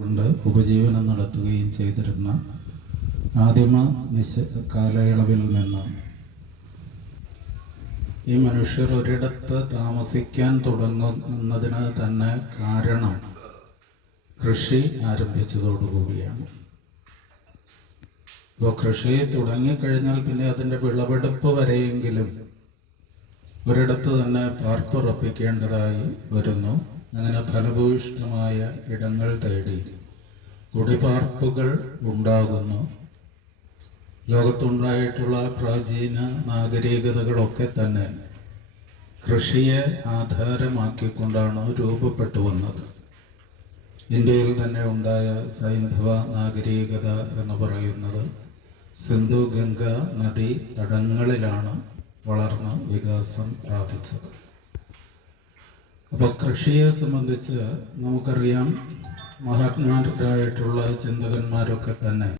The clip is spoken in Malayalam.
കൊണ്ട് ഉപജീവനം നടത്തുകയും ചെയ്തിരുന്ന ആദിമ കാലയളവിൽ നിന്ന് ഈ മനുഷ്യർ ഒരിടത്ത് താമസിക്കാൻ തുടങ്ങുന്നതിന് തന്നെ കാരണം കൃഷി ആരംഭിച്ചതോടുകൂടിയാണ്. ഇപ്പോൾ കൃഷി തുടങ്ങിക്കഴിഞ്ഞാൽ പിന്നെ അതിൻ്റെ വിളവെടുപ്പ് വരെയെങ്കിലും ഒരിടത്ത് തന്നെ പാർപ്പുറപ്പിക്കേണ്ടതായി വരുന്നു. അങ്ങനെ ഫലഭൂയിഷ്ഠമായ ഇടങ്ങൾ തേടി കുടിപാർപ്പുകൾ ഉണ്ടാകുന്നു. ലോകത്തുണ്ടായിട്ടുള്ള പ്രാചീന നാഗരികതകളൊക്കെ തന്നെ കൃഷിയെ ആധാരമാക്കിക്കൊണ്ടാണ് രൂപപ്പെട്ടു വന്നത്. ഇന്ത്യയിൽ തന്നെ ഉണ്ടായ സൈന്ധവ നാഗരികത എന്ന് പറയുന്നത് സിന്ധു ഗംഗ നദി തടങ്ങളിലാണ് വളർന്ന് വികാസം പ്രാപിച്ചത്. അപ്പോൾ കൃഷിയെ സംബന്ധിച്ച് നമുക്കറിയാം, മഹാത്മാരായിട്ടുള്ള ചിന്തകന്മാരൊക്കെ തന്നെ